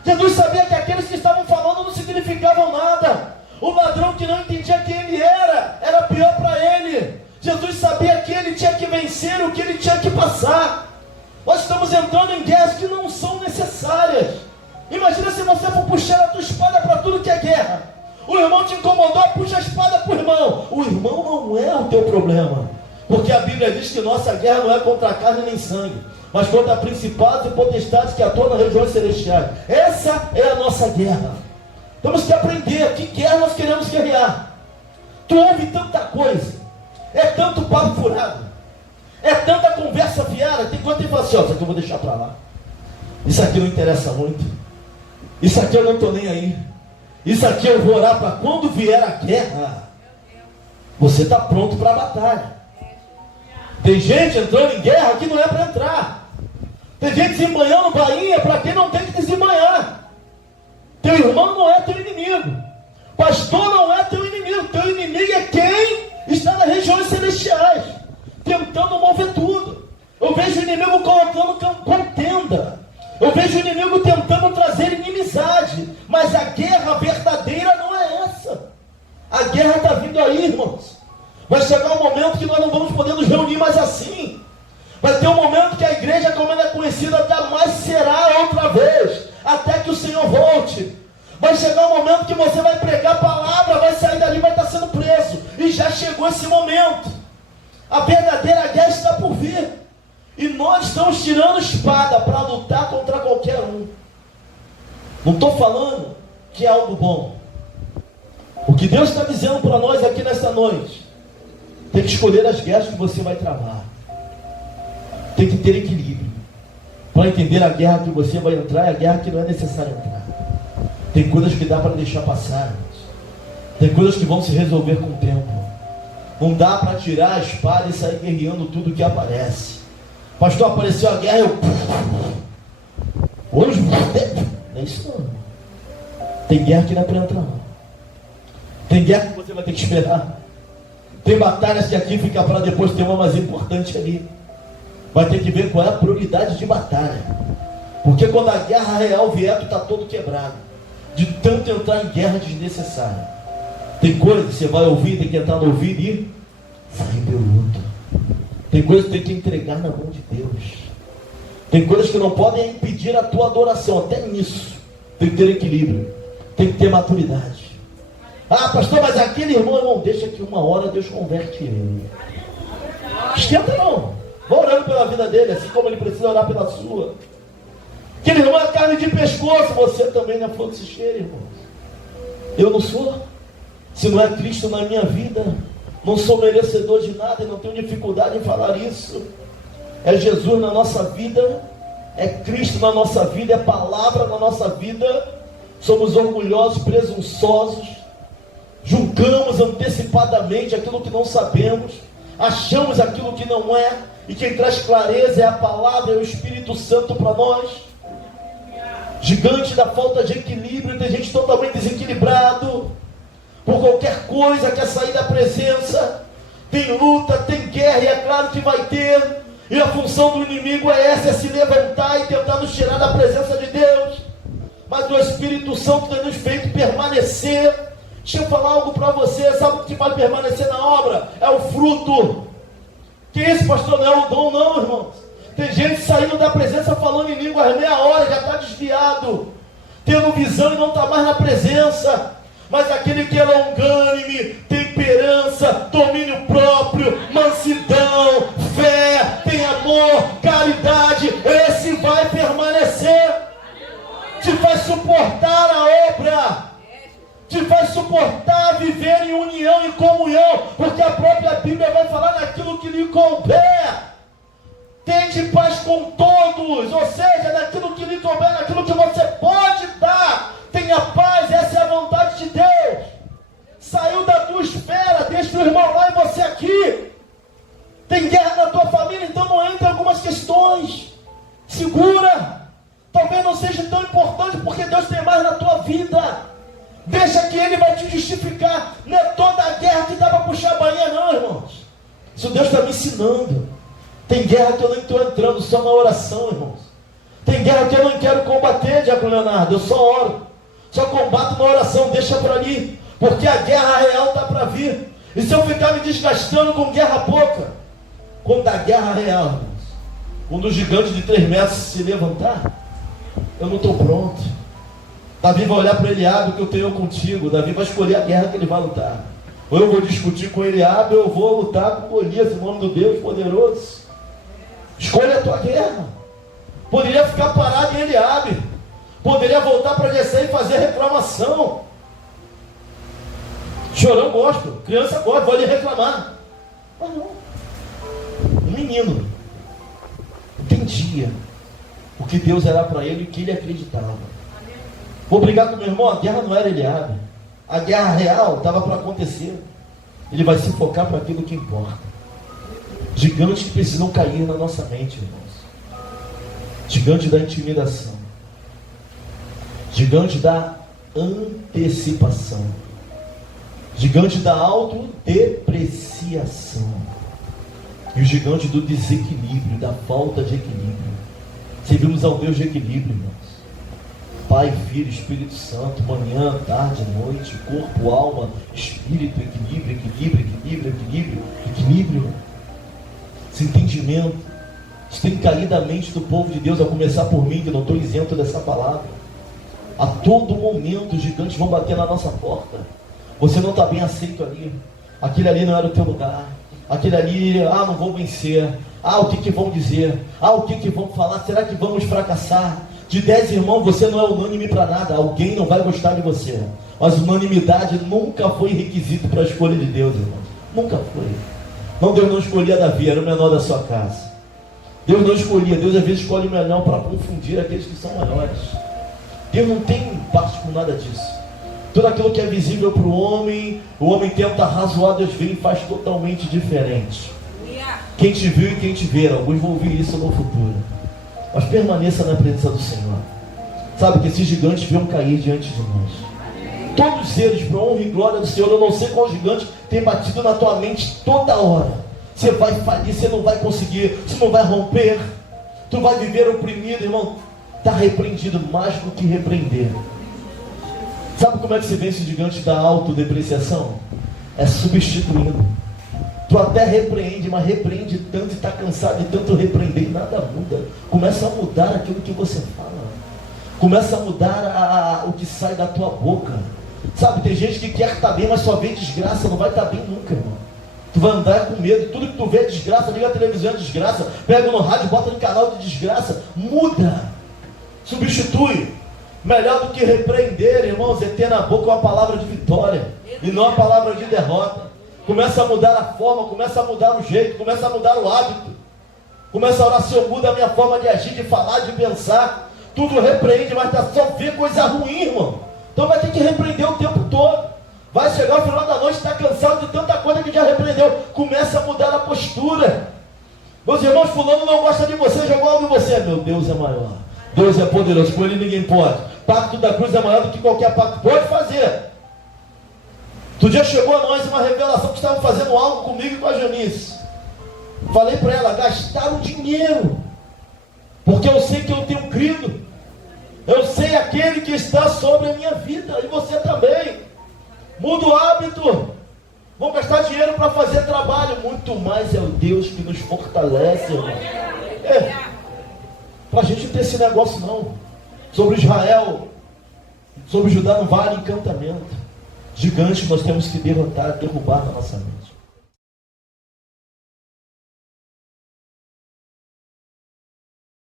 Jesus sabia que aqueles que estavam falando não significavam nada. O ladrão que não entendia quem ele era pior para ele. Jesus sabia que ele tinha que vencer, o que ele tinha que passar. Nós estamos entrando em guerras que não são necessárias. Imagina se você for puxar a tua espada para tudo que é guerra. O irmão te incomodou, puxa a espada para o irmão. O irmão não é o teu problema. Porque a Bíblia diz que nossa guerra não é contra a carne nem sangue, mas contra principados e potestades que atuam nas regiões celestiais. Essa é a nossa guerra. Temos que aprender que guerra nós queremos guerrear. Tu ouve tanta coisa, é tanto papo furado, É tanta conversa fiada, tem quanto ele fala assim, ó, isso aqui eu vou deixar para lá. Isso aqui não interessa muito. Isso aqui eu não estou nem aí. Isso aqui eu vou orar para quando vier a guerra, você está pronto para a batalha. Tem gente entrando em guerra que não é para entrar. Tem gente desembanhando bainha para quem não tem que desembanhar. Teu irmão não é teu inimigo. Pastor não é teu inimigo. Teu inimigo é quem está nas regiões celestiais, tentando mover tudo. Eu vejo o inimigo colocando contenda. Eu vejo o inimigo tentando trazer inimizade. Mas a guerra verdadeira não é essa. A guerra está vindo aí, irmãos. Vai chegar um momento que nós não vamos poder nos reunir mais assim. Vai ter um momento que a igreja, como ela é conhecida, jamais será outra vez, até que o Senhor volte. Vai chegar um momento que você vai pregar a palavra, vai sair dali, vai estar sendo preso. E já chegou esse momento. A verdadeira guerra está por vir. E nós estamos tirando espada para lutar contra qualquer um. Não estou falando que é algo bom. O que Deus está dizendo para nós aqui nesta noite, tem que escolher as guerras que você vai travar. Tem que ter equilíbrio para entender a guerra que você vai entrar e a guerra que não é necessário entrar. Tem coisas que dá para deixar passar. Tem coisas que vão se resolver com o tempo. Não dá para tirar a espada e sair guerreando tudo que aparece. Pastor, apareceu a guerra, eu... Hoje, não é isso não. Tem guerra que não é para entrar não. Tem guerra que você vai ter que esperar. Tem batalhas que aqui fica para depois ter uma mais importante ali. Vai ter que ver qual é a prioridade de batalha. Porque quando a guerra real vier, tu está todo quebrado. De tanto entrar em guerra desnecessária. Tem coisa que você vai ouvir, tem que entrar no ouvido e vai pelo outro. Tem coisas que tem que entregar na mão de Deus. Tem coisas que não podem impedir a tua adoração. Até nisso tem que ter equilíbrio. Tem que ter maturidade. Ah, pastor, mas aquele irmão, deixa que uma hora Deus converte ele. Esquenta não. Vá orando pela vida dele, assim como ele precisa orar pela sua. Aquele irmão é carne de pescoço, você também não é flor que se cheira, irmão. Eu não sou. Se não é Cristo na minha vida, não sou merecedor de nada e não tenho dificuldade em falar isso. É Jesus na nossa vida, é Cristo na nossa vida, é palavra na nossa vida. Somos orgulhosos, presunçosos, julgamos antecipadamente aquilo que não sabemos, achamos aquilo que não é, e quem traz clareza é a palavra, é o Espírito Santo para nós. Gigante da falta de equilíbrio, tem gente totalmente desequilibrado por qualquer coisa, quer sair da presença. Tem luta, tem guerra, e é claro que vai ter, e a função do inimigo é essa, é se levantar e tentar nos tirar da presença de Deus. Mas o Espírito Santo tem nos feito permanecer. Deixa eu falar algo para você, sabe o que vai permanecer na obra? É o fruto. Que isso, pastor? Não é o dom não, irmãos. Tem gente saindo da presença falando em línguas meia hora, já está desviado, tendo visão e não está mais na presença. Mas aquele que é longânime, temperança, domínio próprio, mansidão, fé, tem amor, caridade, esse vai permanecer. Te faz suportar a obra, te faz suportar viver em união e comunhão, porque a própria Bíblia vai falar naquilo que lhe couber. Tende paz com todos, ou seja, naquilo que lhe couber, naquilo que você pode dar, tenha paz, essa é a vontade de Deus. Saiu da tua esfera, deixa o irmão lá e você aqui. Tem guerra na tua família, então não entra em algumas questões. Segura, talvez não seja tão importante, porque Deus tem mais na tua vida. Deixa que Ele vai te justificar. Não é toda a guerra que dá para puxar a bainha não, irmãos. Isso Deus está me ensinando. Tem guerra que eu não estou entrando, só na oração, irmãos. Tem guerra que eu não quero combater, Diácono Leonardo, eu só oro. Só combato na oração, deixa para ali. Porque a guerra real está para vir. E se eu ficar me desgastando com guerra pouca, quando a guerra real, irmãos, quando o gigante de 3 metros se levantar, eu não estou pronto. Davi vai olhar para Eliabe, que eu tenho contigo. Davi vai escolher a guerra que ele vai lutar. Ou eu vou discutir com Eliabe, ou eu vou lutar com Golias, em nome do Deus poderoso. Escolha a tua guerra. Poderia ficar parado em Eliabe, poderia voltar para Jessé e fazer reclamação. Chorão gosta, criança gosta, vou lhe reclamar. Mas não, menino entendia o que Deus era para ele e o que ele acreditava. Vou brigar com meu irmão, a guerra não era Eliabe. A guerra real estava para acontecer. Ele vai se focar para aquilo que importa. Gigantes que precisam cair na nossa mente, irmãos. Gigante da intimidação. Gigante da antecipação. Gigante da autodepreciação. E o gigante do desequilíbrio, da falta de equilíbrio. Servimos ao Deus de equilíbrio, irmãos. Pai, Filho, Espírito Santo, manhã, tarde, noite, corpo, alma, espírito, equilíbrio, equilíbrio, equilíbrio, equilíbrio, equilíbrio. Esse entendimento, isso tem caído da mente do povo de Deus, a começar por mim, que não estou isento dessa palavra. A todo momento os gigantes vão bater na nossa porta. Você não está bem aceito ali. Aquele ali não era o teu lugar. Aquele ali, não vou vencer. O que vão dizer? O que vão falar? Será que vamos fracassar? De 10 irmãos, você não é unânime para nada. Alguém não vai gostar de você. Mas unanimidade nunca foi requisito para a escolha de Deus, irmão. Nunca foi. Não, Deus não escolhia Davi, era o menor da sua casa. Deus não escolhia. Deus às vezes escolhe o menor para confundir aqueles que são maiores. Deus não tem parte com nada disso. Tudo aquilo que é visível para o homem tenta razoar, Deus vem e faz totalmente diferente. Quem te viu e quem te ver, alguns vão ouvir isso no futuro. Mas permaneça na presença do Senhor. Sabe que esses gigantes vão cair diante de nós. Todos eles, para a honra e glória do Senhor. Eu não sei qual gigante tem batido na tua mente toda hora. Você vai falir, você não vai conseguir, você não vai romper. Tu vai viver oprimido, irmão. Está repreendido mais do que repreender. Sabe como é que se vence o gigante da autodepreciação? É substituindo. Tu até repreende, mas repreende tanto e está cansado de tanto repreender e nada muda. Começa a mudar aquilo que você fala. Começa a mudar o que sai da tua boca. Sabe, tem gente que quer estar bem, mas só vê desgraça, não vai estar bem nunca, irmão. Tu vai andar com medo, tudo que tu vê é desgraça, liga a televisão é desgraça, pega no rádio, bota no canal de desgraça. Muda. Substitui. Melhor do que repreender, irmãos, é ter na boca uma palavra de vitória e não a palavra de derrota. Começa a mudar a forma, começa a mudar o jeito, começa a mudar o hábito. Começa a orar, Senhor, muda a minha forma de agir, de falar, de pensar. Tudo repreende, mas só vê coisa ruim, irmão. Então vai ter que repreender o tempo todo. Vai chegar ao final da noite, está cansado de tanta coisa que já repreendeu. Começa a mudar a postura. Meus irmãos, fulano não gosta de você, jogou algo em você. Meu Deus é maior. Deus é poderoso, com ele ninguém pode. Pacto da cruz é maior do que qualquer pacto pode fazer. Outro dia chegou a nós uma revelação que estavam fazendo algo comigo e com a Janice. Falei para ela, gastaram dinheiro. Porque eu sei que eu tenho crido. Eu sei aquele que está sobre a minha vida. E você também. Muda o hábito. Vão gastar dinheiro para fazer trabalho. Muito mais é o Deus que nos fortalece, irmão. Para a gente não ter esse negócio não. Sobre Israel, sobre Judá não vale encantamento. Gigantes nós temos que derrotar, derrubar na nossa mente.